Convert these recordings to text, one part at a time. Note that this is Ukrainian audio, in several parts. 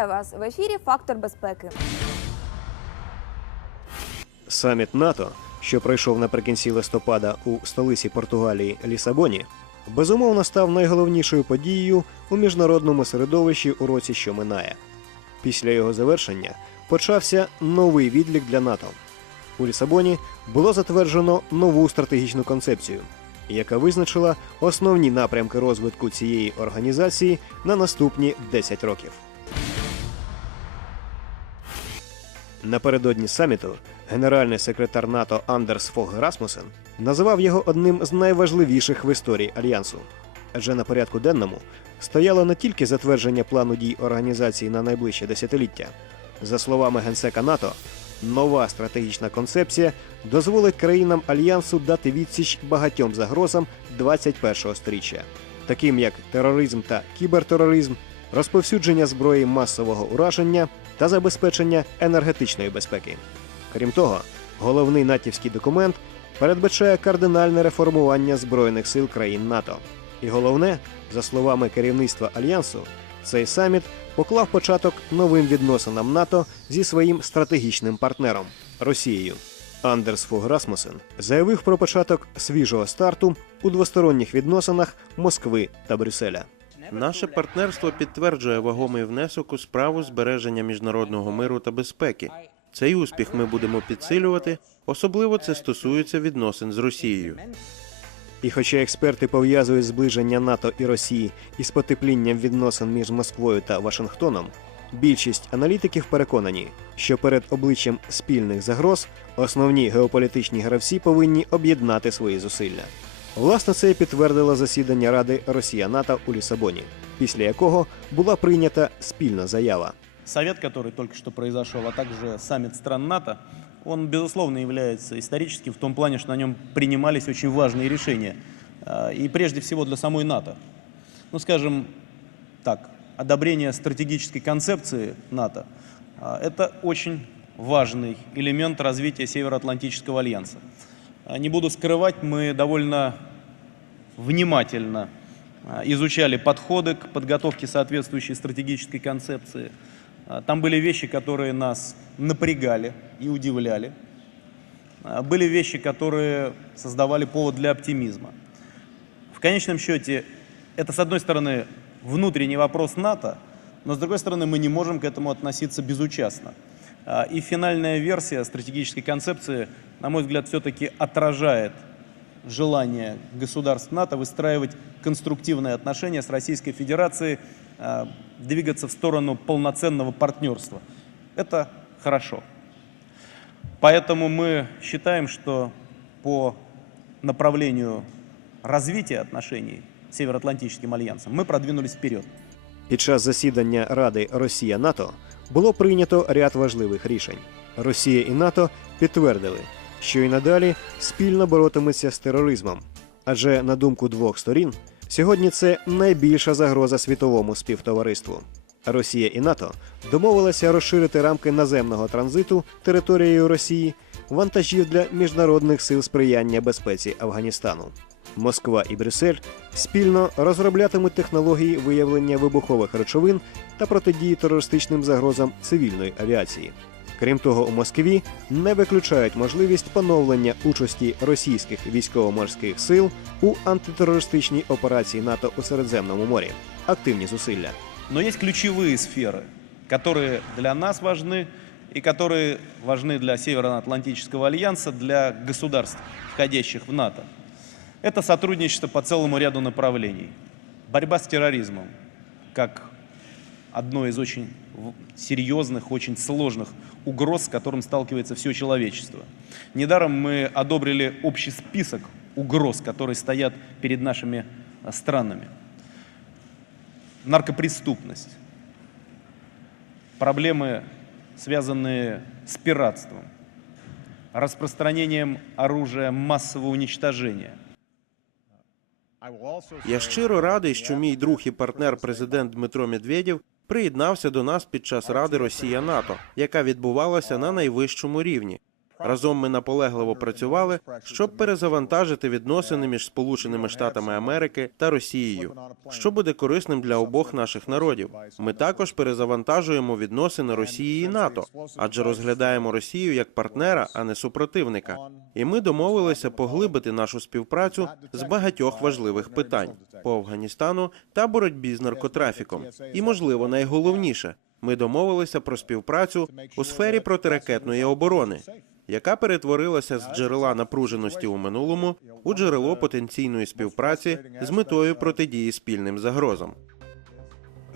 Вітаю вас в ефірі Фактор безпеки. Саміт НАТО, що пройшов наприкінці листопада у столиці Португалії Лісабоні, безумовно став найголовнішою подією у міжнародному середовищі у році, що минає. Після його завершення почався новий відлік для НАТО. У Лісабоні було затверджено нову стратегічну концепцію, яка визначила основні напрямки розвитку цієї організації на наступні 10 років. Напередодні саміту генеральний секретар НАТО Андерс Фог Расмусен називав його одним з найважливіших в історії альянсу. Адже на порядку денному стояло не тільки затвердження плану дій організації на найближче десятиліття. За словами генсека НАТО, нова стратегічна концепція дозволить країнам альянсу дати відсіч багатьом загрозам 21-го сторіччя, таким як тероризм та кібертероризм, розповсюдження зброї масового ураження та забезпечення енергетичної безпеки. Крім того, головний натівський документ передбачає кардинальне реформування збройних сил країн НАТО. І головне, за словами керівництва альянсу, цей саміт поклав початок новим відносинам НАТО зі своїм стратегічним партнером Росією. Андерс Фог Расмусен заявив про початок свіжого старту у двосторонніх відносинах Москви та Брюсселя. Наше партнерство підтверджує вагомий внесок у справу збереження міжнародного миру та безпеки. Цей успіх ми будемо підсилювати. Особливо це стосується відносин з Росією. І хоча експерти пов'язують зближення НАТО і Росії із потеплінням відносин між Москвою та Вашингтоном, більшість аналітиків переконані, що перед обличчям спільних загроз основні геополітичні гравці повинні об'єднати свої зусилля. Власне, це і підтвердило засідання Ради Росія НАТО у Лісабоні, після якого була прийнята спільна заява. Совет, который только что произошел, а также саммит стран НАТО, он, безусловно, является историческим в том плане, что на нем принимались очень важные решения. А, И прежде всего для самой НАТО. Ну, скажем так, одобрение стратегической концепции НАТО а, – это очень важный элемент развития Североатлантического альянса. А, Не буду скрывать, мы довольно внимательно а, изучали подходы к подготовке соответствующей стратегической концепции. А, Там были вещи, которые нас напрягали и удивляли. Были вещи, которые создавали повод для оптимизма. В конечном счете, это, с одной стороны, внутренний вопрос НАТО, но, с другой стороны, мы не можем к этому относиться безучастно. А, И финальная версия стратегической концепции, на мой взгляд, все-таки отражает желание государств НАТО выстраивать конструктивные отношения с Российской Федерацией, а, двигаться в сторону полноценного партнерства. Это хорошо. Поэтому мы считаем, что по направлению развития отношений с Североатлантическим альянсом мы продвинулись вперед. Під час засідання Ради Росія НАТО було прийнято ряд важливих рішень. Росія і НАТО підтвердили, що і надалі спільно боротимуться з тероризмом. Адже, на думку двох сторін, сьогодні це найбільша загроза світовому співтовариству. Росія і НАТО домовилися розширити рамки наземного транзиту територією Росії вантажів для міжнародних сил сприяння безпеці Афганістану. Москва і Брюссель спільно розроблятимуть технології виявлення вибухових речовин та протидії терористичним загрозам цивільної авіації. Крім того, у Москві не виключають можливість поновлення участі російських військово-морських сил у антитерористичній операції НАТО у Середземному морі. Активні зусилля. Но есть ключевые сферы, которые для нас важны и которые важны для Североатлантического альянса, для государств, входящих в НАТО. Это сотрудничество по целому ряду направлений. Борьба с терроризмом, как одно из очень серьезных, очень сложных угроз, с которым сталкивается все человечество. Недаром мы одобрили общий список угроз, которые стоят перед нашими э, странами наркопреступность, проблемы, связанные с пиратством, распространением оружия массового уничтожения. Я щиро радий, що мій друг і партнер президент Дмитро Медведєв приєднався до нас під час Ради Росія НАТО, яка відбувалася на найвищому рівні. Разом ми наполегливо працювали, щоб перезавантажити відносини між Сполученими Штатами Америки та Росією, що буде корисним для обох наших народів. Ми також перезавантажуємо відносини Росії і НАТО, адже розглядаємо Росію як партнера, а не супротивника. І ми домовилися поглибити нашу співпрацю з багатьох важливих питань по Афганістану та боротьбі з наркотрафіком. І, можливо, найголовніше, ми домовилися про співпрацю у сфері протиракетної оборони, яка перетворилася з джерела напруженості у минулому у джерело потенційної співпраці з метою протидії спільним загрозам.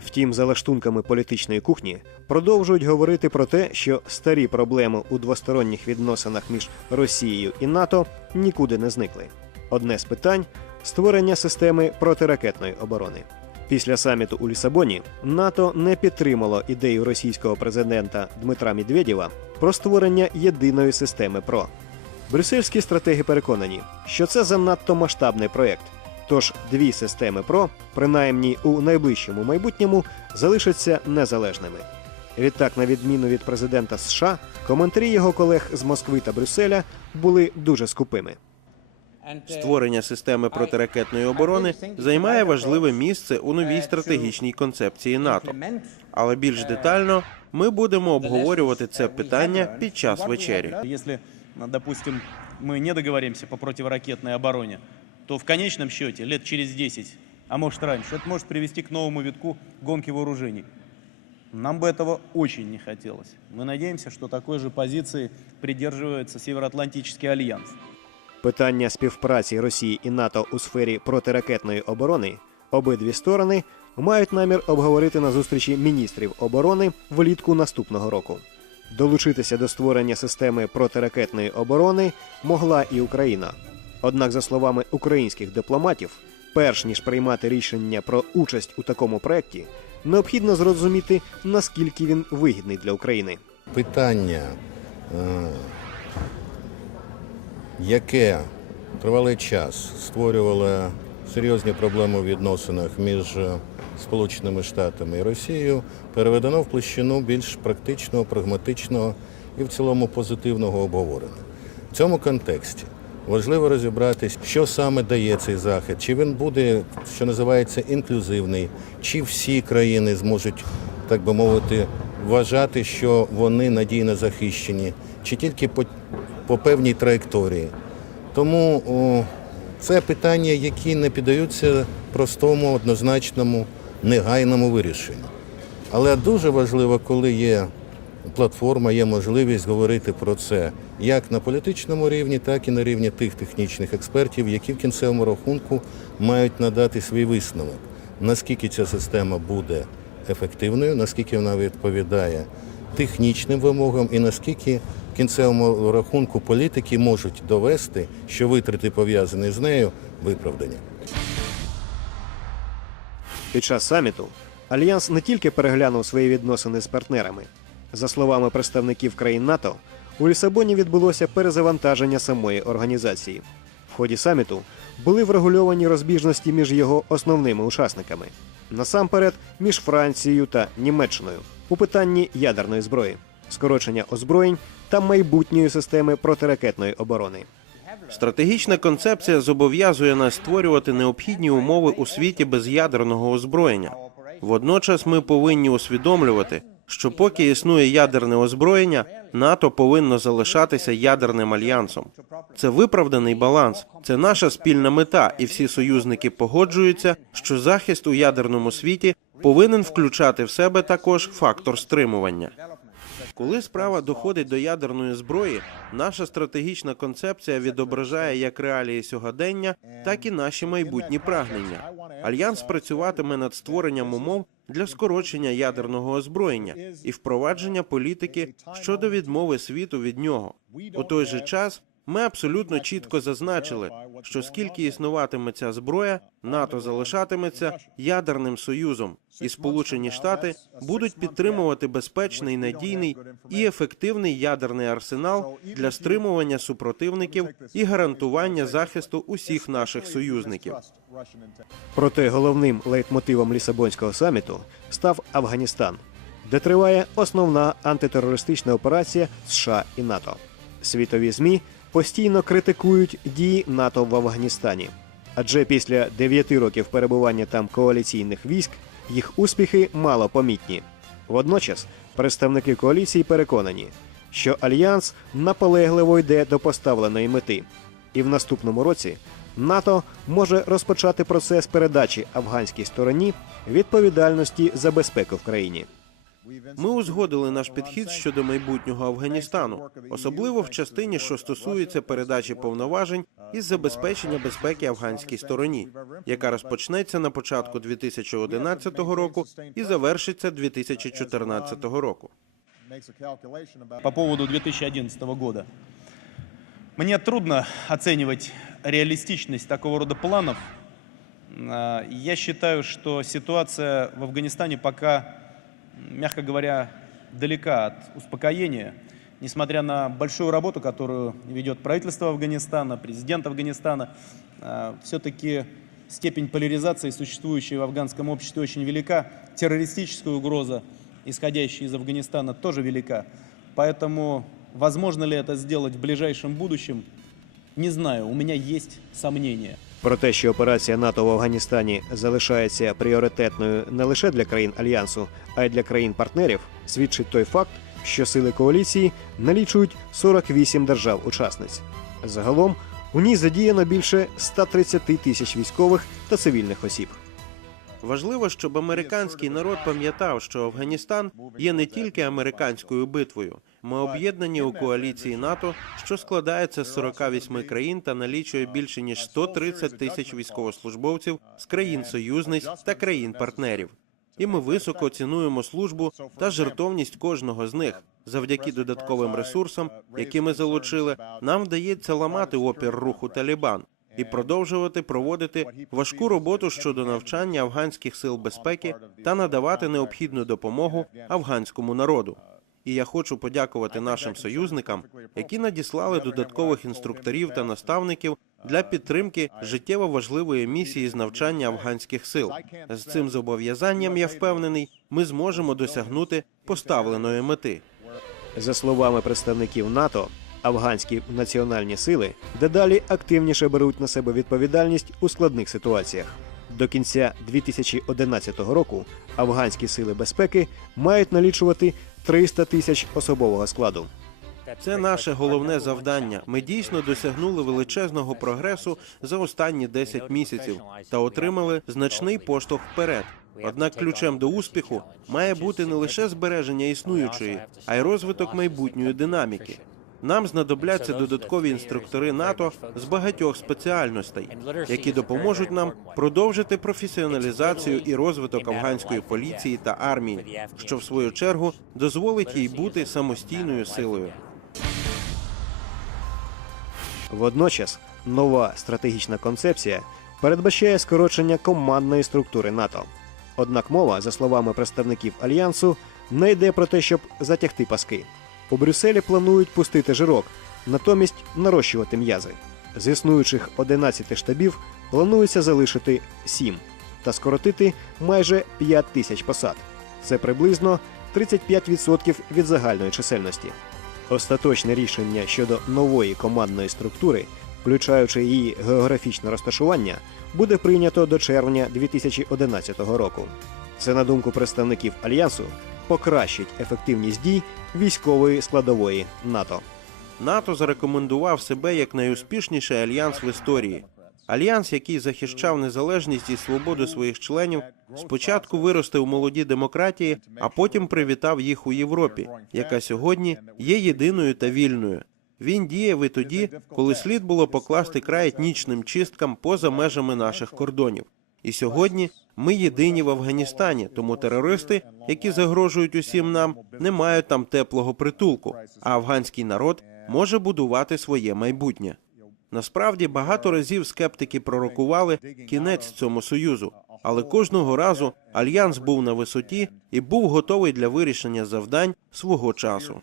Втім, за лаштунками політичної кухні продовжують говорити про те, що старі проблеми у двосторонніх відносинах між Росією і НАТО нікуди не зникли. Одне з питань створення системи протиракетної оборони. Після саміту у Лісабоні НАТО не підтримало ідею російського президента Дмитра Медведєва про створення єдиної системи ПРО. Брюссельські стратеги переконані, що це занадто масштабний проєкт. Тож дві системи ПРО, принаймні у найближчому майбутньому, залишаться незалежними. Відтак, на відміну від президента США, коментарі його колег з Москви та Брюсселя були дуже скупими. Створення системи протиракетної оборони займає важливе місце у новій стратегічній концепції НАТО. Але більш детально ми будемо обговорювати це питання під час вечері. Если, ну, допустим, мы не договоримся по противоракетной обороне, то в конечном счете лет через 10, а может раньше, это может привести к новому витку гонки вооружений. Нам бы этого очень не хотелось. Мы надеемся, что такой же позиции придерживается Североатлантический альянс. Питання співпраці Росії і НАТО у сфері протиракетної оборони обидві сторони мають намір обговорити на зустрічі міністрів оборони влітку наступного року. Долучитися до створення системи протиракетної оборони могла і Україна. Однак, за словами українських дипломатів, перш ніж приймати рішення про участь у такому проєкті, необхідно зрозуміти, наскільки він вигідний для України. питання, е, яке тривалий час створювало серйозні проблеми у відносинах між е, Сполученими Штатами і Росією, переведено в площину більш практичного, прагматичного і в цілому позитивного обговорення. В цьому контексті важливо розібратись, що саме дає цей захід, чи він буде, що називається, інклюзивний, чи всі країни зможуть, так би мовити, вважати, що вони надійно захищені, чи тільки по, певній траєкторії. Тому о, це питання, які не піддаються простому, однозначному, негайному вирішенню. Але дуже важливо, коли є платформа, є можливість говорити про це як на політичному рівні, так і на рівні тих технічних експертів, які в кінцевому рахунку мають надати свій висновок, наскільки ця система буде ефективною, наскільки вона відповідає технічним вимогам і наскільки кінцевому рахунку політики можуть довести, що витрати пов'язані з нею виправдані. Під час саміту Альянс не тільки переглянув свої відносини з партнерами. За словами представників країн НАТО, у Лісабоні відбулося перезавантаження самої організації. В ході саміту були врегульовані розбіжності між його основними учасниками. Насамперед, між Францією та Німеччиною у питанні ядерної зброї, скорочення озброєнь та майбутньої системи протиракетної оборони. Стратегічна концепція зобов'язує нас створювати необхідні умови у світі без ядерного озброєння. Водночас ми повинні усвідомлювати, що поки існує ядерне озброєння, НАТО повинно залишатися ядерним альянсом. Це виправданий баланс, це наша спільна мета, і всі союзники погоджуються, що захист у ядерному світі повинен включати в себе також фактор стримування. Коли справа доходить до ядерної зброї, наша стратегічна концепція відображає як реалії сьогодення, так і наші майбутні прагнення. Альянс працюватиме над створенням умов для скорочення ядерного озброєння і впровадження політики щодо відмови світу від нього. У той же час ми абсолютно чітко зазначили, що скільки існуватиме ця зброя, НАТО залишатиметься ядерним союзом, і Сполучені Штати будуть підтримувати безпечний, надійний і ефективний ядерний арсенал для стримування супротивників і гарантування захисту усіх наших союзників. Проте головним лейтмотивом Лісабонського саміту став Афганістан, де триває основна антитерористична операція США і НАТО. Світові ЗМІ постійно критикують дії НАТО в Афганістані. Адже після 9 років перебування там коаліційних військ їх успіхи мало помітні. Водночас представники коаліції переконані, що альянс наполегливо йде до поставленої мети, і в наступному році НАТО може розпочати процес передачі афганській стороні відповідальності за безпеку в країні. Ми узгодили наш підхід щодо майбутнього Афганістану, особливо в частині, що стосується передачі повноважень із забезпечення безпеки афганській стороні, яка розпочнеться на початку 2011 року і завершиться 2014 року. По поводу 2011 года. Мне трудно оценивать реалистичность такого рода планов. Я считаю, что ситуация в Афганистане пока, мягко говоря, далека от успокоения. Несмотря на большую работу, которую ведет правительство Афганистана, президент Афганистана, все-таки степень поляризации, существующей в афганском обществе, очень велика. Террористическая угроза, исходящая из Афганистана, тоже велика. Поэтому возможно ли это сделать в ближайшем будущем, не знаю, у меня есть сомнения. Про те, що операція НАТО в Афганістані залишається пріоритетною не лише для країн альянсу, а й для країн-партнерів, свідчить той факт, що сили коаліції налічують 48 держав-учасниць. Загалом у ній задіяно більше 130 тисяч військових та цивільних осіб. Важливо, щоб американський народ пам'ятав, що Афганістан є не тільки американською битвою. Ми об'єднані у коаліції НАТО, що складається з 48 країн та налічує більше ніж 130 тисяч військовослужбовців з країн союзниць та країн-партнерів. І ми високо цінуємо службу та жертовність кожного з них. Завдяки додатковим ресурсам, які ми залучили, нам вдається ламати опір руху Талібан і продовжувати проводити важку роботу щодо навчання афганських сил безпеки та надавати необхідну допомогу афганському народу. І я хочу подякувати нашим союзникам, які надіслали додаткових інструкторів та наставників для підтримки життєво важливої місії з навчання афганських сил. З цим зобов'язанням я впевнений, ми зможемо досягнути поставленої мети. За словами представників НАТО, афганські національні сили дедалі активніше беруть на себе відповідальність у складних ситуаціях. До кінця 2011 року афганські сили безпеки мають налічувати 300 тисяч особового складу. Це наше головне завдання. Ми дійсно досягнули величезного прогресу за останні 10 місяців та отримали значний поштовх вперед. Однак ключем до успіху має бути не лише збереження існуючої, а й розвиток майбутньої динаміки. Нам знадобляться додаткові інструктори НАТО з багатьох спеціальностей, які допоможуть нам продовжити професіоналізацію і розвиток афганської поліції та армії, що в свою чергу дозволить їй бути самостійною силою. Водночас нова стратегічна концепція передбачає скорочення командної структури НАТО. Однак мова, за словами представників альянсу, не йде про те, щоб затягти паски. У Брюсселі планують пустити жирок, натомість нарощувати м'язи. З існуючих 11 штабів планується залишити 7 та скоротити майже 5 тисяч посад. Це приблизно 35% від загальної чисельності. Остаточне рішення щодо нової командної структури, включаючи її географічне розташування, буде прийнято до червня 2011 року. Це, на думку представників альянсу, покращить ефективність дій військової складової НАТО. НАТО зарекомендував себе як найуспішніший альянс в історії. Альянс, який захищав незалежність і свободу своїх членів, спочатку виростив молоді демократії, а потім привітав їх у Європі, яка сьогодні є єдиною та вільною. Він діяв і тоді, коли слід було покласти край етнічним чисткам поза межами наших кордонів. І сьогодні ми єдині в Афганістані, тому терористи, які загрожують усім нам, не мають там теплого притулку, а афганський народ може будувати своє майбутнє. Насправді багато разів скептики пророкували кінець цьому союзу, але кожного разу альянс був на висоті і був готовий для вирішення завдань свого часу.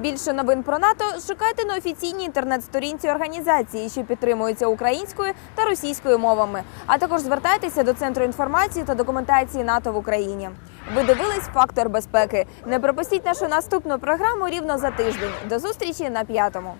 Більше новин про НАТО шукайте на офіційній інтернет-сторінці організації, що підтримується українською та російською мовами. А також звертайтеся до центру інформації та документації НАТО в Україні. Ви дивились фактор безпеки. Не пропустіть нашу наступну програму рівно за тиждень. До зустрічі на п'ятому.